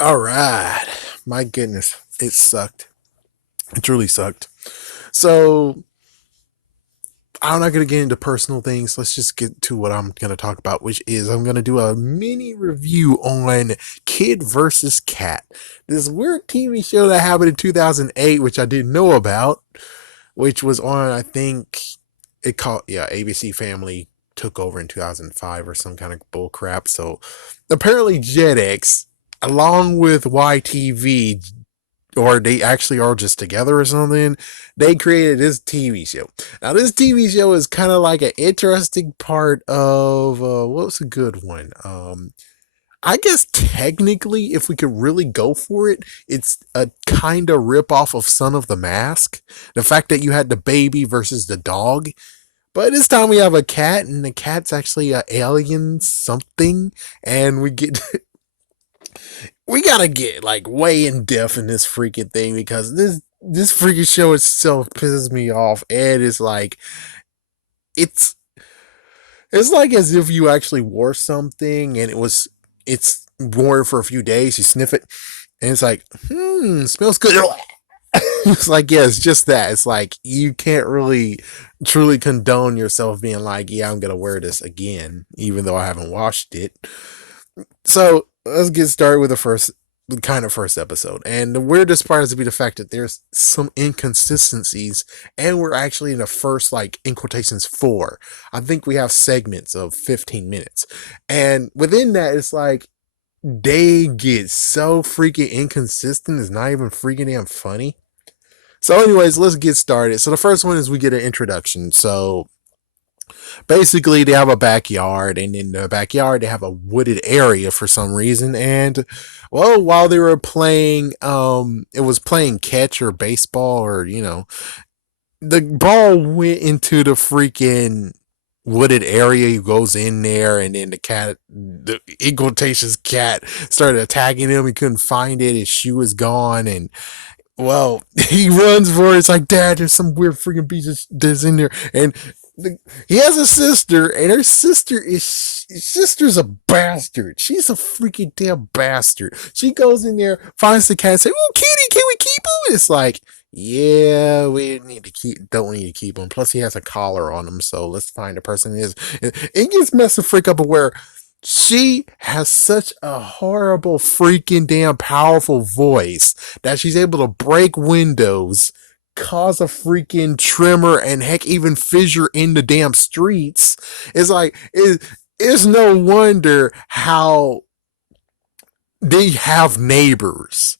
All right. My goodness. It sucked. It truly sucked. So, I'm not going to get into personal things. Let's just get to what I'm going to talk about, which is I'm going to do a mini review on Kid versus Cat. This weird TV show that happened in 2008, which I didn't know about, which was on, I think, ABC Family took over in 2005 or some kind of bull crap. So, apparently, Jetix, along with YTV, or they actually are just together or something. They created this TV show. Now, this TV show is kind of like an interesting part of what's a good one? I guess technically, if we could really go for it, it's a kind of rip off of Son of the Mask. The fact that you had the baby versus the dog. But this time we have a cat, and the cat's actually an alien something, and we gotta get like way in depth in this freaking thing because this freaking show itself pisses me off, and it's it's like as if you actually wore something and it's worn for a few days. You sniff it, and it's like smells good. It's like, yeah, it's just that. It's like you can't really truly condone yourself being like, yeah, I'm gonna wear this again, even though I haven't washed it. So let's get started with the first episode. And the weirdest part is to be the fact that there's some inconsistencies, and we're actually in the first, like, in quotations, four. I think we have segments of 15 minutes. And within that, it's like they get so freaking inconsistent, it's not even freaking damn funny. So, anyways, let's get started. So, the first one is we get an introduction. So, basically they have a backyard, and in the backyard they have a wooded area for some reason. And well, while they were playing, it was playing catch or baseball, or the ball went into the freaking wooded area. He goes in there, and then the inquisitions cat started attacking him. He couldn't find it, his shoe is gone. And well, he runs for it. It's like, Dad, there's some weird freaking beast that's in there. And he has a sister, and his sister's a bastard. She's a freaking damn bastard. She goes in there, finds the cat, and say, "Oh, kitty, can we keep him?" It's like, yeah, don't need to keep him. Plus, he has a collar on him, so let's find the person it is. It gets messed the freak up where she has such a horrible freaking damn powerful voice that she's able to break windows, cause a freaking tremor, and heck, even fissure in the damn streets. It's like it's no wonder how they have neighbors.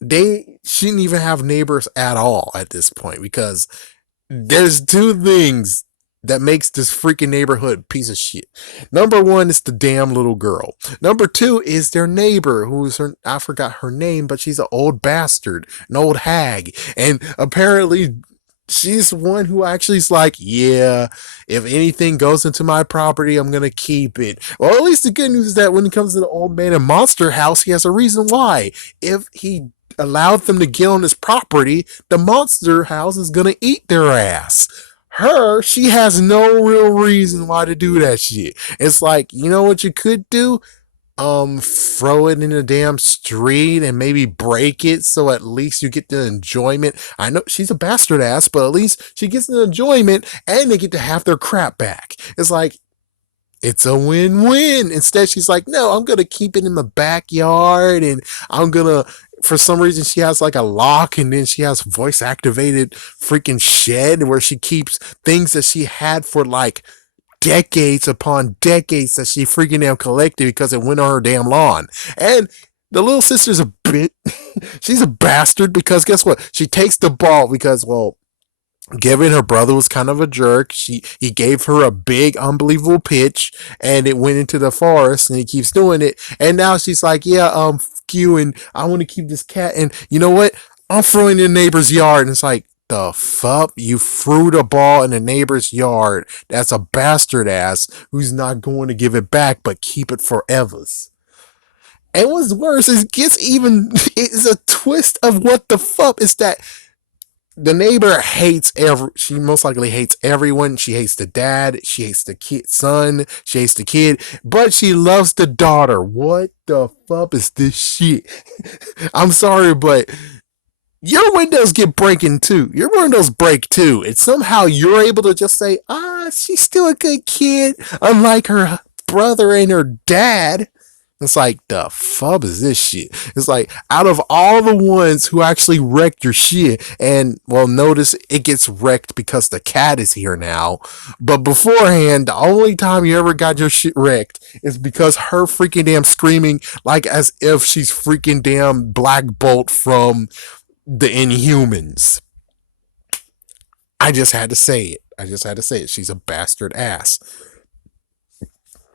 They shouldn't even have neighbors at all at this point, because there's two things that makes this freaking neighborhood piece of shit. Number one is the damn little girl. Number two is their neighbor, I forgot her name, but she's an old bastard, an old hag. And apparently she's the one who actually is like, yeah, if anything goes into my property, I'm gonna keep it. Well, at least the good news is that when it comes to the old man in Monster House, he has a reason why. If he allowed them to get on his property, the Monster House is gonna eat their ass. She has no real reason why to do that shit. It's like, you know what you could do? Throw it in the damn street and maybe break it, so at least you get the enjoyment. I know she's a bastard ass, but at least she gets the enjoyment, and they get to have their crap back. It's like, it's a win-win. Instead, she's like, no, I'm gonna keep it in the backyard, and I'm gonna, for some reason, she has like a lock, and then she has voice activated freaking shed where she keeps things that she had for like decades upon decades that she freaking damn collected because it went on her damn lawn. And the little sister's a bit, she's a bastard, because guess what? She takes the ball because, well, given her brother was kind of a jerk, he gave her a big unbelievable pitch, and it went into the forest, and he keeps doing it. And now she's like, yeah, fuck you, and I want to keep this cat, and you know what? I'm throwing in the neighbor's yard. And it's like, the fuck? You threw the ball in the neighbor's yard. That's a bastard ass who's not going to give it back but keep it forevers. And what's worse is, it's a twist of what the fuck is that The neighbor hates she most likely hates everyone. She hates the dad, she hates the kid son, she hates the kid, but she loves the daughter. What the fuck is this shit? I'm sorry, but your windows get breaking too. Your windows break too. And somehow you're able to just say, she's still a good kid, unlike her brother and her dad. It's like, the fub is this shit? It's like, out of all the ones who actually wrecked your shit, and well, notice it gets wrecked because the cat is here now. But beforehand, the only time you ever got your shit wrecked is because her freaking damn screaming like as if she's freaking damn Black Bolt from the Inhumans. I just had to say it. I just had to say it. She's a bastard ass.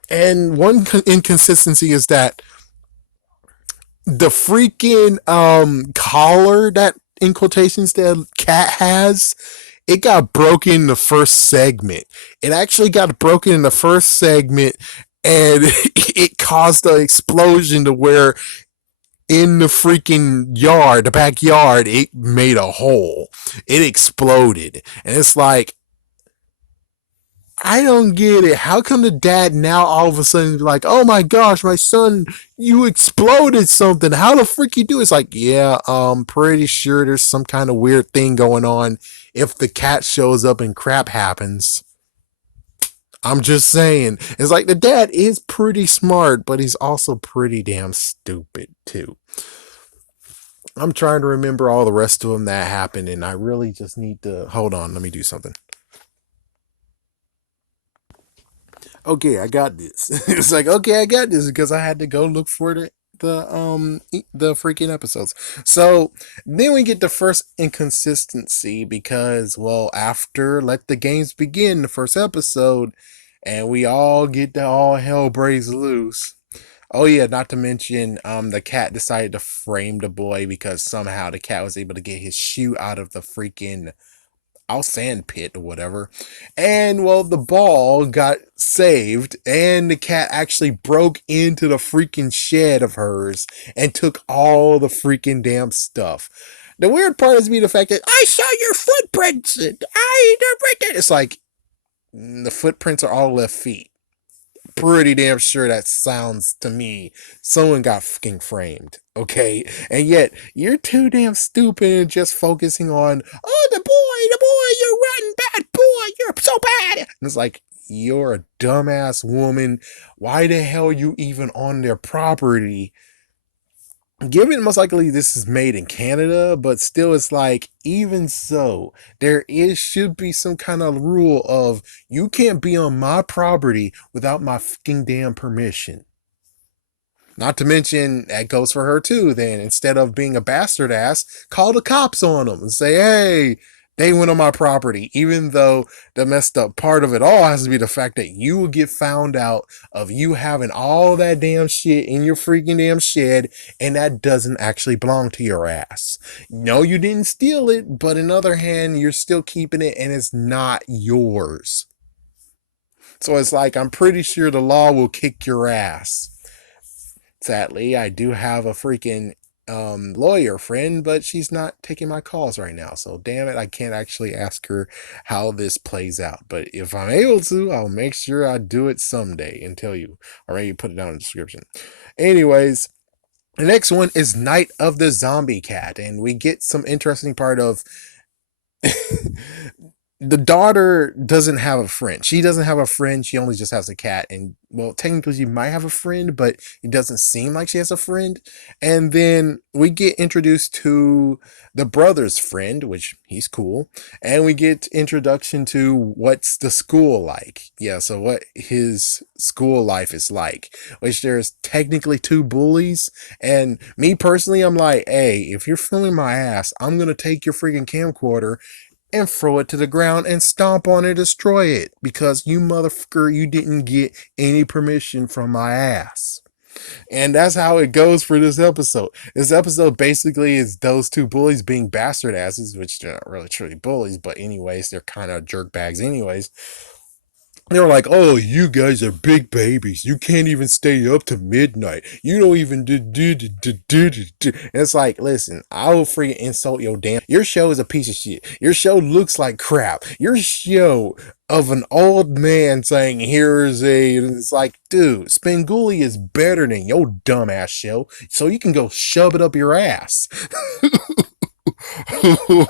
And one inconsistency is that the freaking collar that in quotations the cat has, it got broken in the first segment. It actually got broken in the first segment, and it caused an explosion to where in the freaking yard, the backyard, it made a hole. It exploded. And it's like, I don't get it. How come the dad now all of a sudden be like, oh my gosh, my son, you exploded something. How the freak you do? It's like, yeah, pretty sure there's some kind of weird thing going on if the cat shows up and crap happens. I'm just saying. It's like the dad is pretty smart, but he's also pretty damn stupid too. I'm trying to remember all the rest of them that happened, and I really just need to hold on. Let me do something. Okay, I got this. It's like, okay, I got this because I had to go look for the freaking episodes. So then we get the first inconsistency because, well, after Let the Games Begin, the first episode, and we all get the all hell breaks loose. Oh yeah, not to mention the cat decided to frame the boy because somehow the cat was able to get his shoe out of the freaking sand pit or whatever. And well, the ball got saved, and the cat actually broke into the freaking shed of hers and took all the freaking damn stuff. The weird part is me the fact that I saw your footprints. It's like the footprints are all left feet. Pretty damn sure that sounds to me someone got fucking framed, okay? And yet you're too damn stupid and just focusing on, oh, the boy, you're rotten bad boy, you're so bad. And it's like, you're a dumbass woman. Why the hell are you even on their property? Given most likely this is made in Canada, but still it's like, even so, there is should be some kind of rule of you can't be on my property without my fucking damn permission. Not to mention that goes for her too. Then instead of being a bastard ass, call the cops on them and say, "Hey, they went on my property." Even though the messed up part of it all has to be the fact that you will get found out of you having all that damn shit in your freaking damn shed, and that doesn't actually belong to your ass. No, you didn't steal it, but on the other hand, you're still keeping it, and it's not yours. So it's like I'm pretty sure the law will kick your ass. Sadly, I do have a freaking lawyer friend, but she's not taking my calls right now. So damn it, I can't actually ask her how this plays out. But if I'm able to, I'll make sure I do it someday and tell you. Or maybe put it down in the description. Anyways, the next one is Night of the Zombie Cat, and we get some interesting part of the daughter doesn't have a friend. She doesn't have a friend. She only just has a cat. And well, technically, she might have a friend, but it doesn't seem like she has a friend. And then we get introduced to the brother's friend, which he's cool. And we get introduction to what's the school like. Yeah, so what his school life is like, which there's technically two bullies. And me personally, I'm like, hey, if you're filming my ass, I'm going to take your freaking camcorder and throw it to the ground and stomp on it, destroy it, because you motherfucker, you didn't get any permission from my ass. And that's how it goes for this episode. This episode basically is those two bullies being bastard asses, which they're not really truly bullies, but anyways, they're kind of jerk bags anyways. They were like, "Oh, you guys are big babies. You can't even stay up to midnight. You don't even do." And it's like, listen, I will freaking insult your damn. Your show is a piece of shit. Your show looks like crap. Your show of an old man saying, "Here's a," it's like, dude, Spenguli is better than your dumbass show. So you can go shove it up your ass.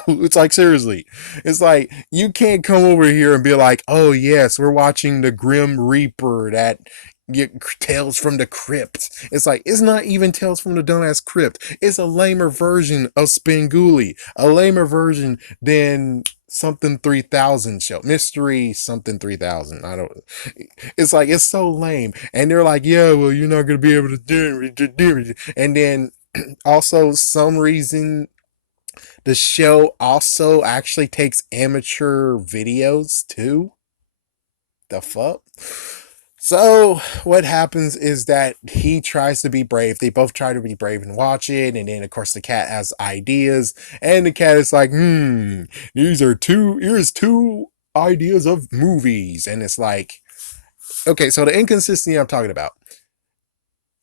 It's like, seriously, it's like you can't come over here and be like, oh yes, we're watching the Grim Reaper that get Tales from the Crypt. It's like, it's not even Tales from the Dumbass Crypt. It's a lamer version of Spenguli, a lamer version than something 3000 show, mystery something 3000. I don't, it's like, it's so lame. And they're like, yeah, well, you're not gonna be able to do it. And then also, some reason the show also actually takes amateur videos too. The fuck? So what happens is that he tries to be brave. They both try to be brave and watch it, and then of course the cat has ideas, and the cat is like, here's two ideas of movies, and it's like, okay, so the inconsistency I'm talking about.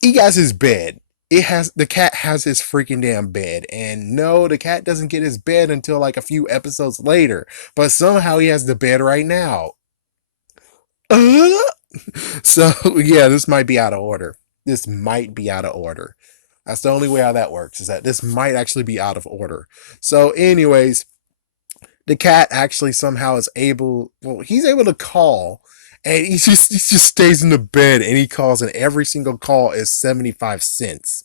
He has his bed. The cat has his freaking damn bed, and no, the cat doesn't get his bed until like a few episodes later, but somehow he has the bed right now. uh? So yeah, this might be out of order. This might be out of order. That's the only way how that works, is that this might actually be out of order. So anyways, the cat actually somehow is able, well, he's able to call, and he just stays in the bed, and he calls, and every single call is 75 cents.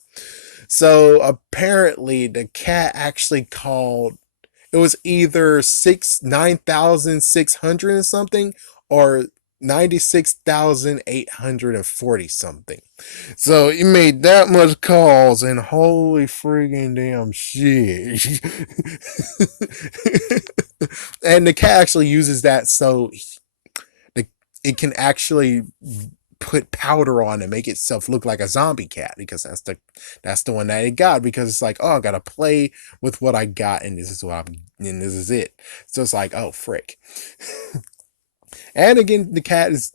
So apparently the cat actually called, it was either 9,600 and something, or 96,840 something. So he made that much calls, and holy freaking damn shit. And the cat actually uses that so the, it can actually put powder on and make itself look like a zombie cat, because that's the one that it got, because it's like, oh, I gotta play with what I got, and this is what I'm, and this is it. So it's like, oh frick. And again, the cat is,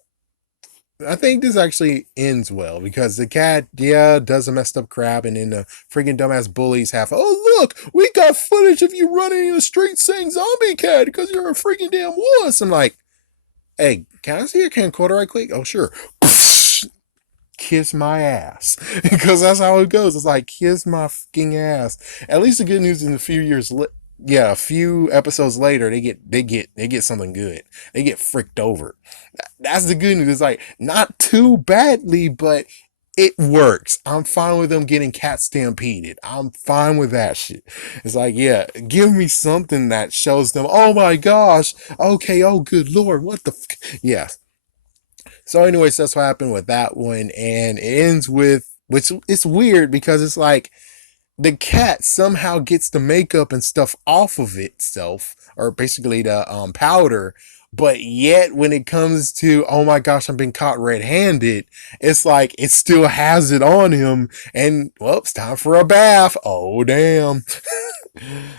I think this actually ends well, because the cat, yeah, does a messed up crap, and then the freaking dumbass bullies have, oh look, we got footage of you running in the street saying zombie cat because you're a freaking damn wuss. I'm like, hey, can I see your camcorder right quick? Oh sure. Kiss my ass. Because that's how it goes. It's like, kiss my fucking ass. At least the good news, in a few years, yeah, a few episodes later, they get something good. They get fricked over. That's the good news. It's like, not too badly, but it works. I'm fine with them getting cat stampeded. I'm fine with that shit. It's like, yeah, give me something that shows them, oh my gosh, okay, oh good lord, what the yeah. So, anyways, that's what happened with that one, and it ends with, which it's weird because it's like the cat somehow gets the makeup and stuff off of itself, or basically the powder, but yet when it comes to, oh my gosh, I'm being caught red-handed, it's like it still has it on him, and well, it's time for a bath. Oh damn.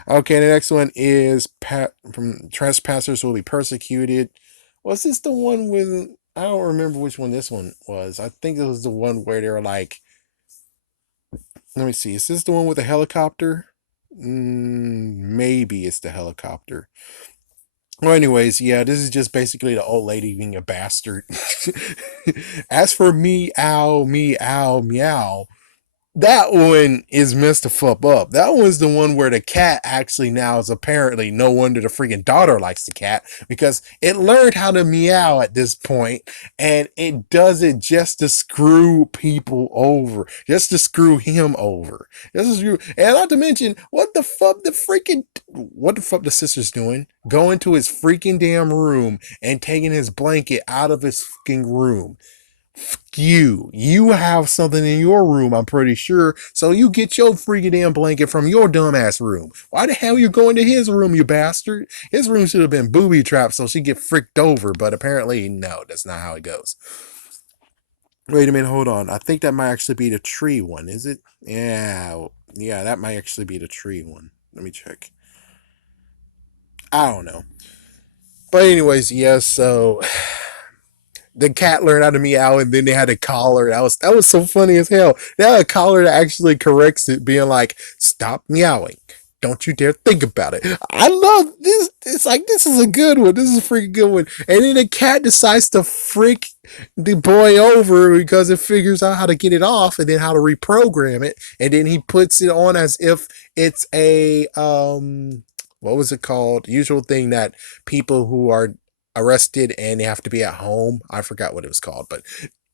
Okay, the next one is from trespassers will be persecuted. Was this the one with, I don't remember which one this one was. I think it was the one where they were like, let me see, is this the one with the helicopter? Maybe it's the helicopter. Well, anyways, yeah, this is just basically the old lady being a bastard. As for meow, meow, meow, that one is messed the fuck up. That one's the one where the cat actually now is apparently, no wonder the freaking daughter likes the cat, because it learned how to meow at this point, and it does it just to screw people over, just to screw him over, just to screw. And not to mention, what the fuck the sister's doing? Going to his freaking damn room and taking his blanket out of his fucking room. You have something in your room, I'm pretty sure, so you get your freaking damn blanket from your dumbass room. Why the hell you going to his room, you bastard? His room should have been booby trapped so she get fricked over, but apparently no, that's not how it goes. Wait a minute, hold on, I think that might actually be the tree one, is it? Yeah, that might actually be the tree one. Let me check. I don't know, but anyways, yeah, so the cat learned how to meow, and then they had a collar. That was so funny as hell. They had a collar that actually corrects it, being like, "Stop meowing. Don't you dare think about it." I love this. It's like, this is a good one. This is a freaking good one. And then the cat decides to freak the boy over because it figures out how to get it off and then how to reprogram it. And then he puts it on as if it's a what was it called? Usual thing that people who are arrested and they have to be at home. I forgot what it was called, but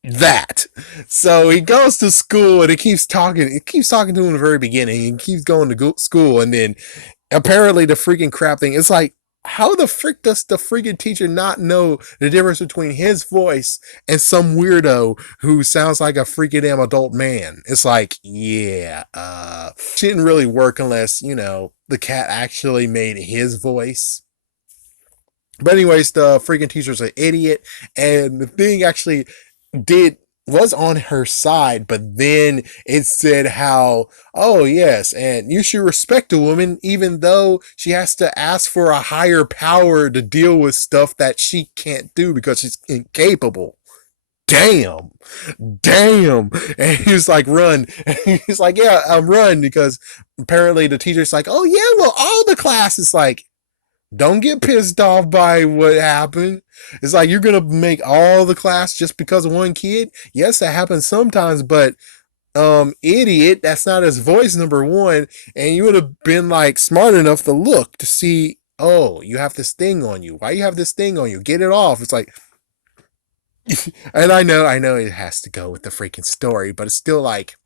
that. So he goes to school and it keeps talking. It keeps talking to him in the very beginning. He keeps going to school, and then apparently the freaking crap thing. It's like, how the frick does the freaking teacher not know the difference between his voice and some weirdo who sounds like a freaking damn adult man? It's like, yeah, shouldn't really work unless, the cat actually made his voice. But anyways, the freaking teacher's an idiot, and the thing actually did was on her side, but then it said how, oh yes, and you should respect a woman even though she has to ask for a higher power to deal with stuff that she can't do because she's incapable. Damn, damn. And he was like, run. And he's like, yeah, I'm run, because apparently the teacher's like, oh yeah, well, all the class is like, don't get pissed off by what happened. It's like, you're gonna make all the class just because of one kid. Yes, that happens sometimes, but idiot, that's not his voice, number one. And you would have been like smart enough to look to see, oh, you have this thing on you. Why you have this thing on you? Get it off. It's like, and I know it has to go with the freaking story, but it's still like,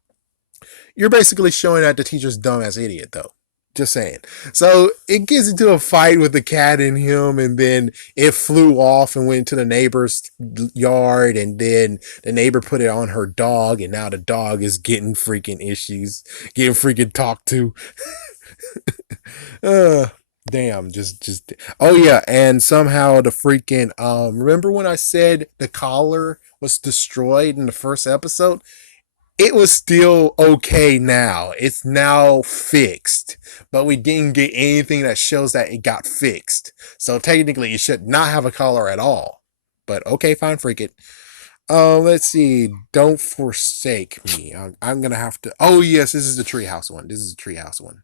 you're basically showing that the teacher's dumb as idiot, though. Just saying. So it gets into a fight with the cat and him, and then it flew off and went to the neighbor's yard, and then the neighbor put it on her dog, and now the dog is getting freaking issues, getting freaking talked to. uh damn, just oh yeah, and somehow the freaking remember when I said the collar was destroyed in the first episode? It was still okay now. It's now fixed, but we didn't get anything that shows that it got fixed. So technically, it should not have a collar at all. But okay, fine, freak it. Let's see. Don't forsake me. I'm gonna have to. Oh yes, this is the treehouse one. This is the treehouse one.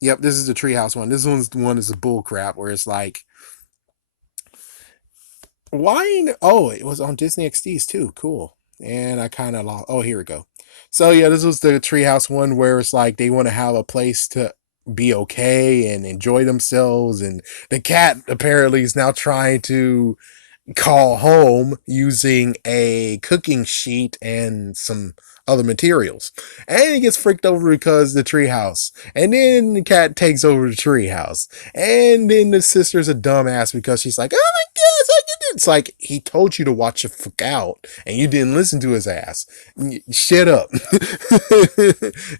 Yep, this is the treehouse one. This one's the one is a bull crap where it's like, why? Oh, it was on Disney XDs too. Cool. And I kind of lost. Oh, here we go. So yeah, this was the treehouse one where it's like they want to have a place to be okay and enjoy themselves, and the cat apparently is now trying to call home using a cooking sheet and some other materials. And he gets freaked over because the treehouse. And then the cat takes over the treehouse. And then the sister's a dumbass because she's like, oh my gosh, I get it. It's like, he told you to watch the fuck out and you didn't listen to his ass. Shut up.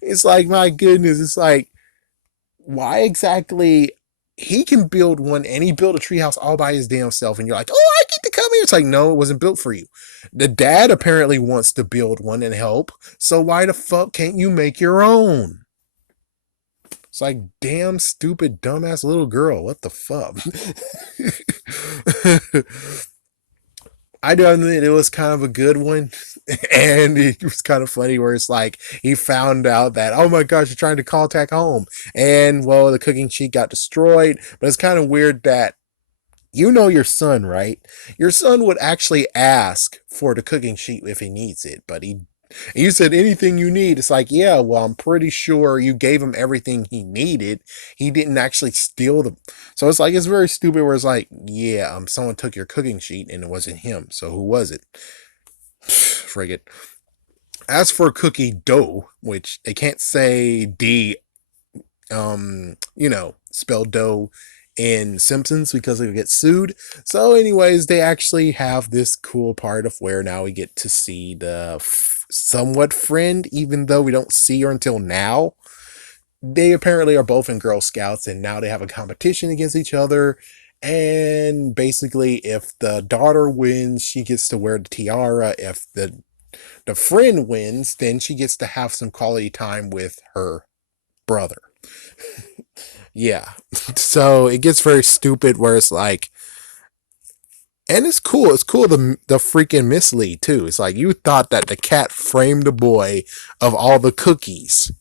It's like, my goodness, it's like, why exactly he can build one, and he built a treehouse all by his damn self, and you're like, oh, I get to come here. It's like, no, it wasn't built for you. The dad apparently wants to build one and help, so why the fuck can't you make your own? It's like, damn stupid dumbass little girl, what the fuck? I do admit it was kind of a good one. And it was kind of funny where it's like he found out that, oh my gosh, you're trying to contact home. And well, the cooking sheet got destroyed. But it's kind of weird that, your son, right? Your son would actually ask for the cooking sheet if he needs it, but you said anything you need. It's like, yeah, well, I'm pretty sure you gave him everything he needed. He didn't actually steal them. So it's like, it's very stupid where it's like, yeah, someone took your cooking sheet and it wasn't him. So who was it? Frig it. As for cookie dough, which they can't say D, spell dough in Simpsons because they get sued. So, anyways, they actually have this cool part of where now we get to see the somewhat friend, even though we don't see her until now. They apparently are both in Girl Scouts, and now they have a competition against each other. And basically, if the daughter wins, she gets to wear the tiara. If the friend wins, then she gets to have some quality time with her brother. Yeah. So it gets very stupid where it's like, And it's cool. It's cool the freaking mislead too. It's like you thought that the cat framed the boy of all the cookies.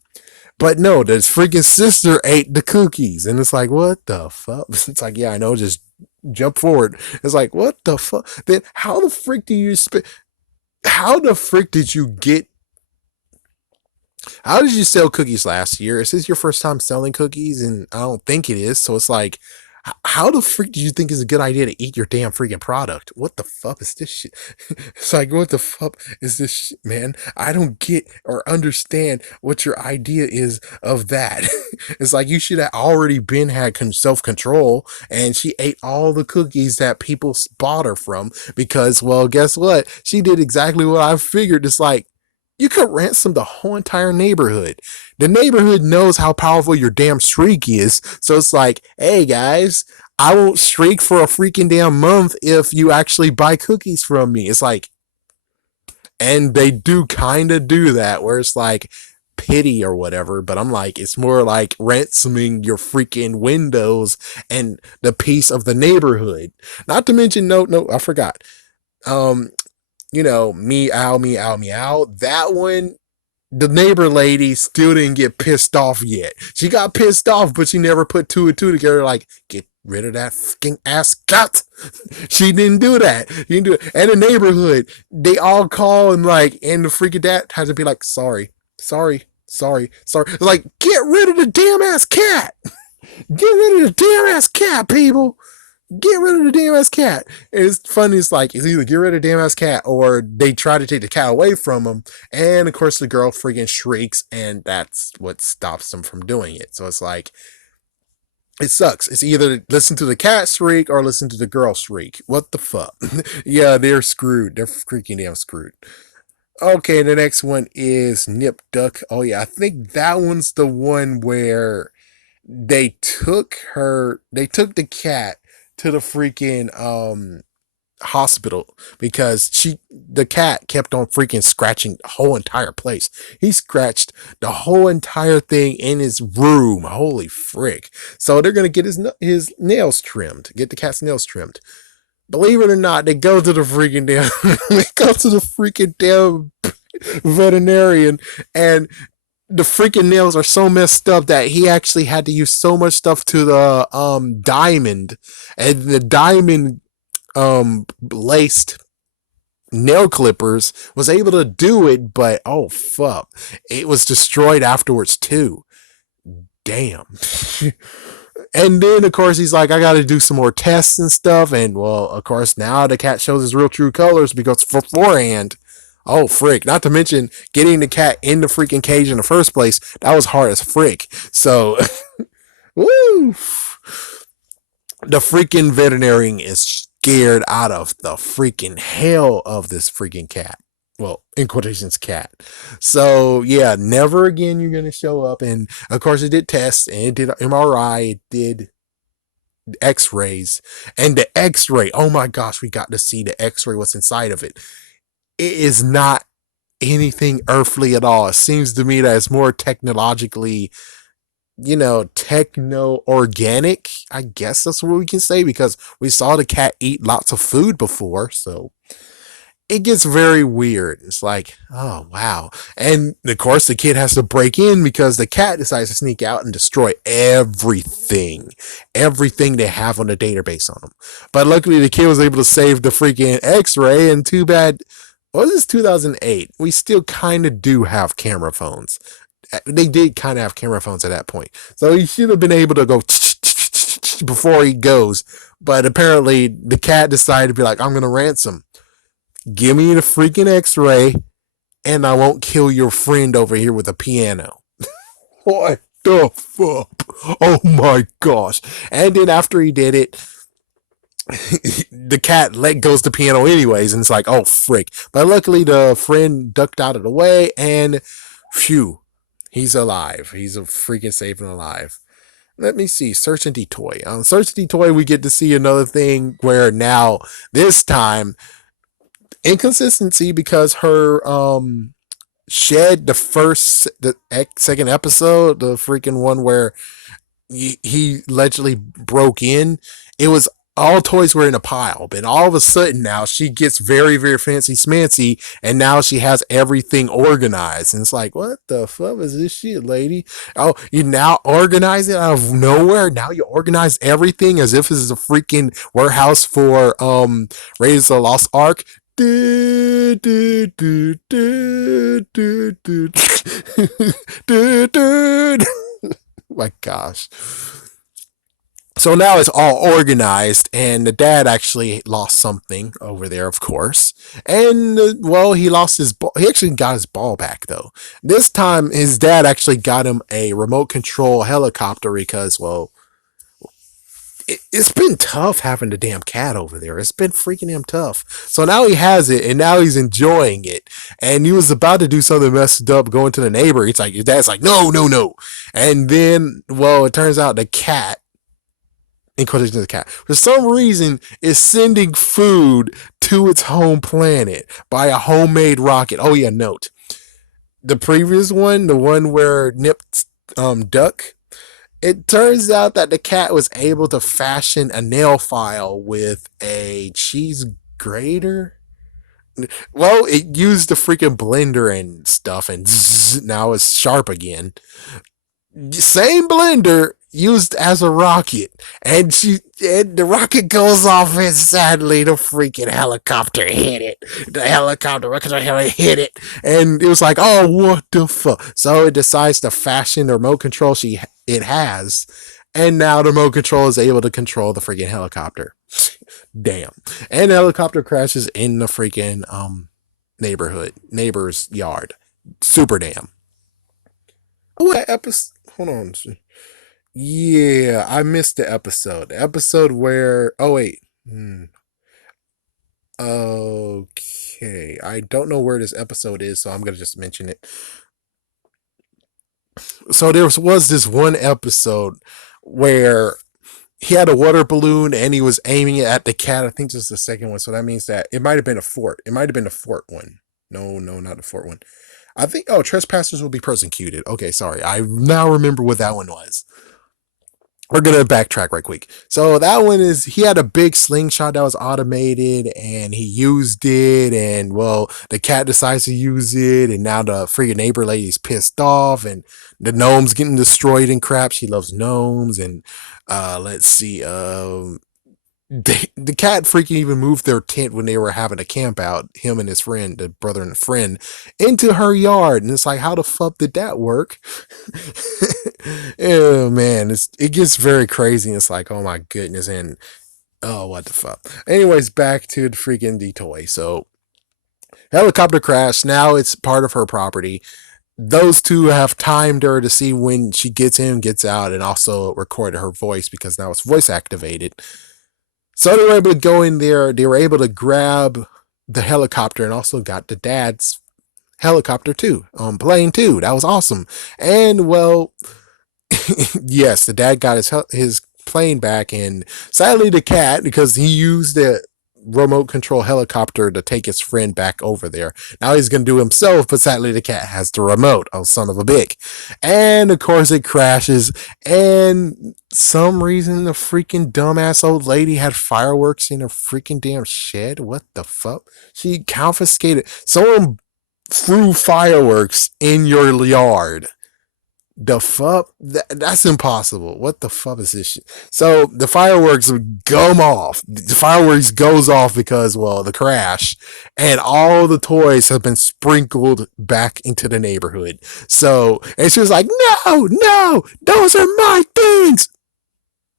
But no, the freaking sister ate the cookies. And it's like, what the fuck? It's like, yeah, I know, just jump forward. It's like, what the fuck? Then how the frick do you how the frick did you get how did you sell cookies last year? Is this your first time selling cookies? And I don't think it is. So it's like, how the freak do you think is a good idea to eat your damn freaking product? What the fuck is this shit? It's like, what the fuck is this shit, man? I don't get or understand what your idea is of that. It's like you should have already been had self control, and she ate all the cookies that people bought her from because, well, guess what? She did exactly what I figured. It's like, you could ransom the whole entire neighborhood. The neighborhood knows how powerful your damn shriek is. So it's like, hey guys, I won't shriek for a freaking damn month if you actually buy cookies from me. It's like, and they do kind of do that where it's like pity or whatever, but I'm like, it's more like ransoming your freaking windows and the peace of the neighborhood. Not to mention, no, I forgot. Um, meow, meow, meow. That one, the neighbor lady still didn't get pissed off yet. She got pissed off, but she never put two and two together. Like, get rid of that fucking ass cat. She didn't do that. She didn't do it. And the neighborhood, they all call and the freaking dad has to be like, sorry, sorry, sorry, sorry. Like, get rid of the damn ass cat. Get rid of the damn ass cat, people. Get rid of the damn ass cat. And it's funny. It's like, it's either get rid of the damn ass cat or they try to take the cat away from him. And of course, the girl freaking shrieks, and that's what stops them from doing it. So it's like, it sucks. It's either listen to the cat shriek or listen to the girl shriek. What the fuck? Yeah, they're screwed. They're freaking damn screwed. Okay, the next one is Nip Duck. Oh, yeah, I think that one's the one where they took the cat to the freaking hospital because the cat kept on freaking scratching the whole entire place. He scratched the whole entire thing in his room. Holy frick. So they're gonna get his nails trimmed, get the cat's nails trimmed. Believe it or not, they go to the freaking damn they go to the freaking damn veterinarian, and the freaking nails are so messed up that he actually had to use so much stuff to the diamond, and the diamond laced nail clippers was able to do it, but oh fuck, it was destroyed afterwards too. Damn. And then of course he's like, I gotta do some more tests and stuff, and well, of course now the cat shows his real true colors because beforehand, oh frick, not to mention getting the cat in the freaking cage in the first place, that was hard as frick. So woo, the freaking veterinarian is scared out of the freaking hell of this freaking cat. Well, in quotations, cat. So yeah, never again you're gonna show up. And of course, it did tests and it did MRI, it did X-rays, and the X-ray. Oh my gosh, we got to see the X-ray. What's inside of it? It is not anything earthly at all. It seems to me that it's more technologically, techno organic. I guess that's what we can say because we saw the cat eat lots of food before. So it gets very weird. It's like, oh, wow. And of course, the kid has to break in because the cat decides to sneak out and destroy everything they have on the database on them. But luckily, the kid was able to save the freaking x ray. And too bad, what was this, 2008? We still kind of do have camera phones. They did kind of have camera phones at that point. So he should have been able to go before he goes. But apparently, the cat decided to be like, I'm going to ransom. Give me the freaking x-ray and I won't kill your friend over here with a piano. What the fuck? Oh my gosh. And then after he did it, the cat let goes the piano anyways, and it's like, oh frick. But luckily the friend ducked out of the way and phew, he's alive. He's a freaking safe and alive. Let me see. Search and Detoy. On Search and Detoy, we get to see another thing where now, this time, inconsistency because her shed the second episode, the freaking one where he allegedly broke in, it was all toys were in a pile, but all of a sudden now she gets very, very fancy smancy, and now she has everything organized. And it's like, what the fuck is this shit, lady? Oh, you now organize it out of nowhere. Now you organize everything as if this is a freaking warehouse for Raiders of the Lost Ark. Do, do, do, do, do, do, do, do. My gosh. So now it's all organized, and the dad actually lost something over there, of course. And well, he lost his ball. He actually got his ball back though. This time, his dad actually got him a remote control helicopter because, well, it's been tough having the damn cat over there. It's been freaking him tough. So now he has it, and now he's enjoying it. And he was about to do something messed up, going to the neighbor. He's like, his dad's like, no, no, no. And then, well, it turns out the cat, in quotation, the cat, for some reason, is sending food to its home planet by a homemade rocket. Oh yeah, note the previous one, the one where Nip duck. It turns out that the cat was able to fashion a nail file with a cheese grater. Well, it used the freaking blender and stuff, and zzz, now it's sharp again. Same blender used as a rocket, and the rocket goes off, and sadly the freaking helicopter hit it. The helicopter hit it, and it was like, oh, what the fuck? So it decides to fashion the remote control it has, and now the remote control is able to control the freaking helicopter. Damn. And the helicopter crashes in the freaking neighbor's yard. Super damn. What episode? Hold on. Yeah, I missed the episode. The episode where. Oh, wait. Okay. I don't know where this episode is, so I'm going to just mention it. So there was this one episode where he had a water balloon and he was aiming it at the cat. I think this is the second one. So that means that it might have been a fort. It might have been the fort one. No, not the fort one. I think, oh, trespassers will be persecuted. Okay, sorry. I now remember what that one was. We're going to backtrack right quick. So that one is, he had a big slingshot that was automated and he used it. And well, the cat decides to use it. And now the freaking neighbor lady's pissed off and the gnome's getting destroyed and crap. She loves gnomes. And let's see, the cat freaking even moved their tent when they were having a camp out, him and his friend, the brother and friend, into her yard. And it's like, how the fuck did that work? Oh man, it gets very crazy. It's like, oh my goodness. And oh, what the fuck. Anyways, back to the freaking toy. So helicopter crash. Now it's part of her property. Those two have timed her to see when she gets in, gets out, and also recorded her voice because now it's voice activated. So they were able to go in there. They were able to grab the helicopter and also got the dad's helicopter too, plane too. That was awesome. And well, yes, the dad got his plane back, and sadly the cat, because he used the remote control helicopter to take his friend back over there. Now he's gonna do it himself, but sadly the cat has the remote. Oh, son of a bitch. And of course it crashes, and some reason the freaking dumbass old lady had fireworks in her freaking damn shed. What the fuck? She confiscated. Someone threw fireworks in your yard. The fuck? That's impossible. What the fuck is this shit? So the fireworks go off. The fireworks goes off because, well, the crash, and all the toys have been sprinkled back into the neighborhood. So, and she was like, no, those are my things.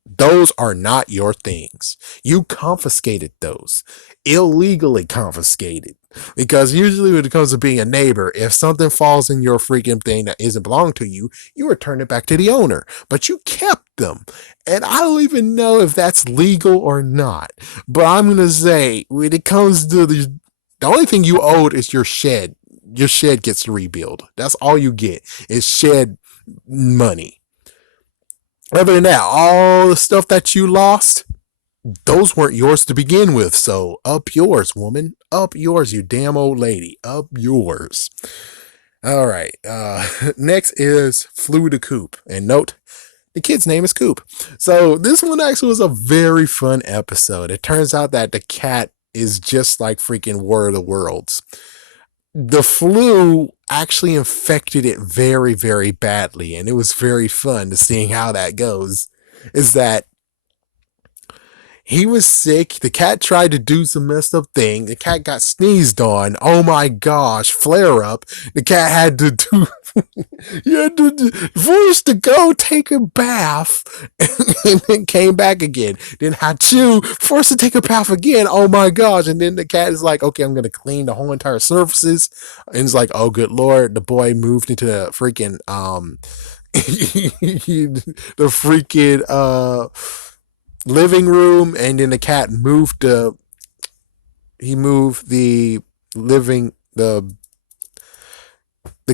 Those are not your things. You confiscated those. Illegally confiscated. Because usually when it comes to being a neighbor, if something falls in your freaking thing that isn't belong to you, you return it back to the owner. But you kept them. And I don't even know if that's legal or not. But I'm going to say, when it comes to the only thing you owed is your shed. Your shed gets to rebuild. That's all you get is shed money. Other than that, all the stuff that you lost, those weren't yours to begin with. So up yours, woman. Up yours, you damn old lady. Up yours. All right. Next is Flew the Coop. And note, The kid's name is Coop. So this one actually was a very fun episode. It turns out that the cat is just like freaking War of the Worlds. The flu actually infected it very, very badly, and it was very fun to seeing how that goes. Is that he was sick. The cat tried to do some messed up thing. The cat got sneezed on. Oh my gosh, flare up. The cat had to do, he had to, forced to go take a bath and then came back again. Then Hachu forced to take a bath again. Oh my gosh. And then the cat is like, okay, I'm going to clean the whole entire surfaces. And it's like, oh good Lord. The boy moved into the freaking, the freaking, living room, and then the cat moved he moved the living the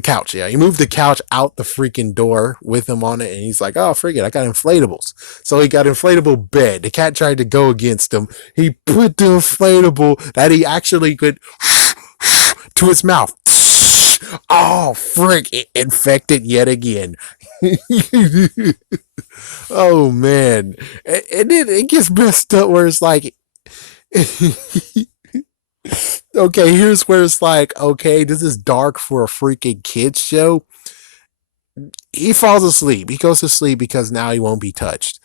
couch. Yeah, he moved the couch out the freaking door with him on it, and he's like, "Oh, forget, I got inflatables." So he got inflatable bed. The cat tried to go against him. He put the inflatable that he actually could to his mouth. Oh, frick! It infected yet again. Oh man, and then it gets messed up where it's like, okay, here's where it's like, okay, this is dark for a freaking kids show. He falls asleep. He goes to sleep because now he won't be touched.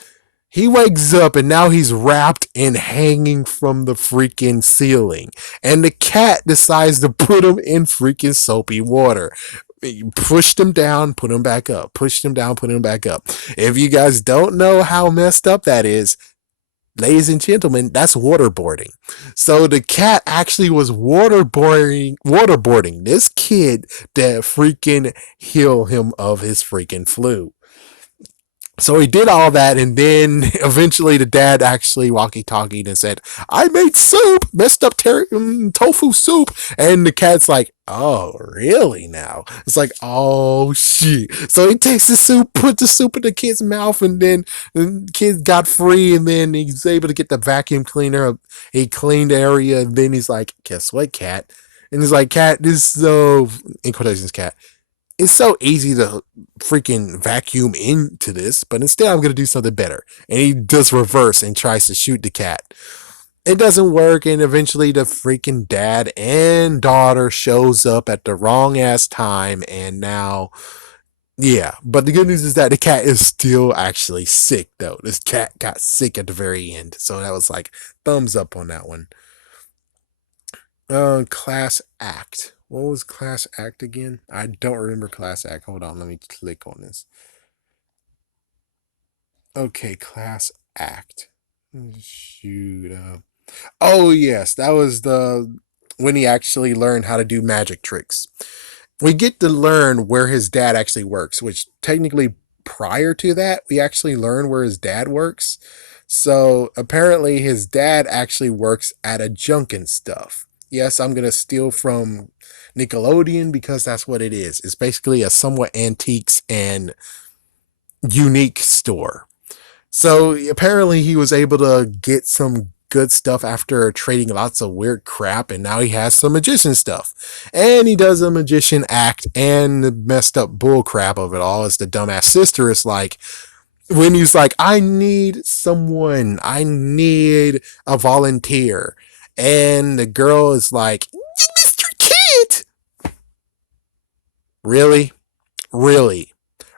He wakes up and now he's wrapped and hanging from the freaking ceiling. And the cat decides to put him in freaking soapy water. Pushed him down, put him back up. Pushed him down, put him back up. If you guys don't know how messed up that is, ladies and gentlemen, that's waterboarding. So the cat actually was waterboarding this kid to freaking heal him of his freaking flu. So he did all that, and then eventually the dad actually walkie-talkied and said, "I made soup, messed up tofu soup." And the cat's like, "Oh, really now?" It's like, "Oh, shit." So he takes the soup, put the soup in the kid's mouth, and then the kid got free, and then he's able to get the vacuum cleaner. He cleaned the area, and then he's like, "Guess what, cat?" And he's like, "Cat, this is so," in quotations, cat, it's so easy to freaking vacuum into this, but instead I'm going to do something better. And he does reverse and tries to shoot the cat. It doesn't work, and eventually the freaking dad and daughter shows up at the wrong ass time, and now, yeah. But the good news is that the cat is still actually sick, though. This cat got sick at the very end, so that was like thumbs up on that one. Class act. What was class act again? I don't remember class act. Hold on, let me click on this. Okay, class act. Shoot. Oh yes, that was the when he actually learned how to do magic tricks. We get to learn where his dad actually works, which technically prior to that, we actually learn where his dad works. So apparently his dad actually works at a junk and stuff. Yes, I'm gonna steal from Nickelodeon because that's what it is. It's basically a somewhat antiques and unique store. So apparently he was able to get some good stuff after trading lots of weird crap, and now he has some magician stuff. And he does a magician act, and the messed up bull crap of it all is the dumbass sister is like, when he's like, I need someone, I need a volunteer. And the girl is like, Mr. Kid! Really? Really?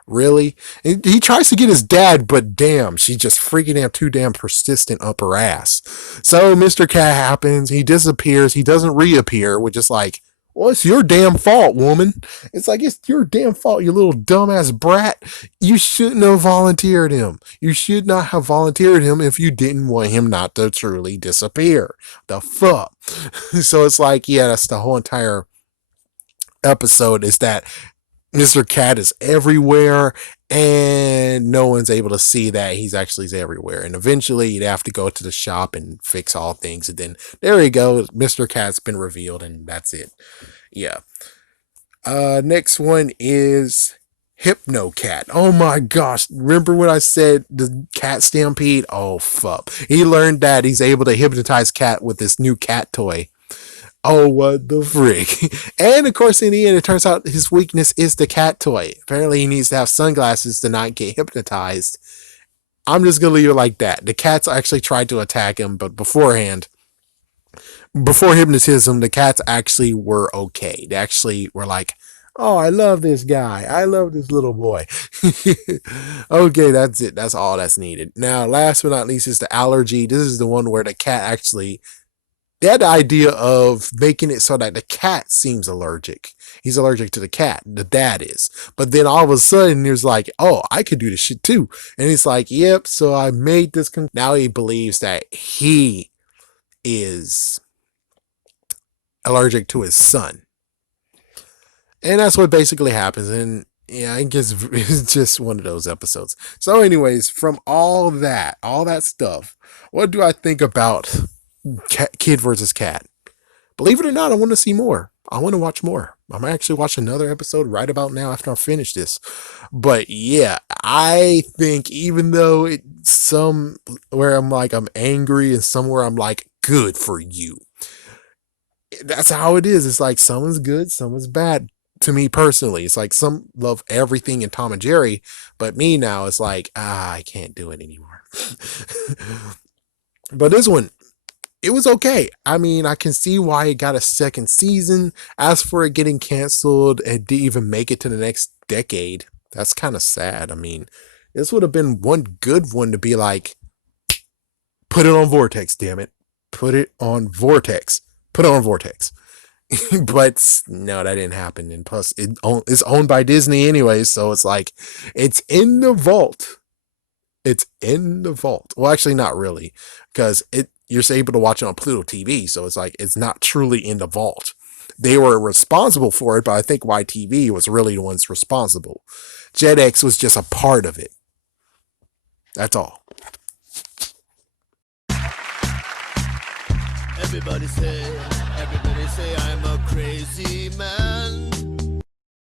Really? And he tries to get his dad, but damn, she's just freaking out too damn persistent up her ass. So Mr. Cat happens, he disappears, he doesn't reappear, which is like, well, it's your damn fault, woman. It's like, it's your damn fault, you little dumbass brat. You shouldn't have volunteered him. You should not have volunteered him if you didn't want him not to truly disappear. The fuck? So it's like, yeah, that's the whole entire episode is that Mr. Cat is everywhere, and no one's able to see that he's actually everywhere. And eventually, you'd have to go to the shop and fix all things. And then there you go, Mr. Cat's been revealed, and that's it. Yeah. Next one is Hypno Cat. Oh my gosh! Remember when I said the cat stampede? Oh fuck! He learned that he's able to hypnotize cat with this new cat toy. Oh, what the frick. And of course, in the end, it turns out his weakness is the cat toy. Apparently, he needs to have sunglasses to not get hypnotized. I'm just going to leave it like that. The cats actually tried to attack him, but beforehand, before hypnotism, the cats actually were okay. They actually were like, oh, I love this guy. I love this little boy. Okay, that's it. That's all that's needed. Now, last but not least is the allergy. This is the one where the cat actually, they had the idea of making it so that the cat seems allergic. He's allergic to the cat. The dad is. But then all of a sudden, he was like, oh, I could do this shit too. And he's like, yep, so I made this. Now he believes that he is allergic to his son. And that's what basically happens. And yeah, I guess it's just one of those episodes. So, anyways, from all that stuff, what do I think about Kid versus Cat? Believe it or not, I want to see more. I want to watch more. I might actually watch another episode right about now after I finish this. But yeah, I think even though it's some where I'm like I'm angry and somewhere I'm like good for you. That's how it is. It's like someone's good, someone's bad. To me personally, it's like some love everything in Tom and Jerry, but me now it's like I can't do it anymore. But this one, it was okay. I mean, I can see why it got a second season. As for it getting canceled and didn't even make it to the next decade, that's kind of sad. I mean, this would have been one good one to be like, put it on Vortex, damn it. Put it on Vortex. Put it on Vortex. But no, that didn't happen. And plus, it's owned by Disney anyway, so it's like, it's in the vault. It's in the vault. Well, actually, not really, because you're able to watch it on Pluto TV, so it's like it's not truly in the vault. They were responsible for it, but I think YTV was really the ones responsible. JetX was just a part of it. That's all. Everybody say I'm a crazy man.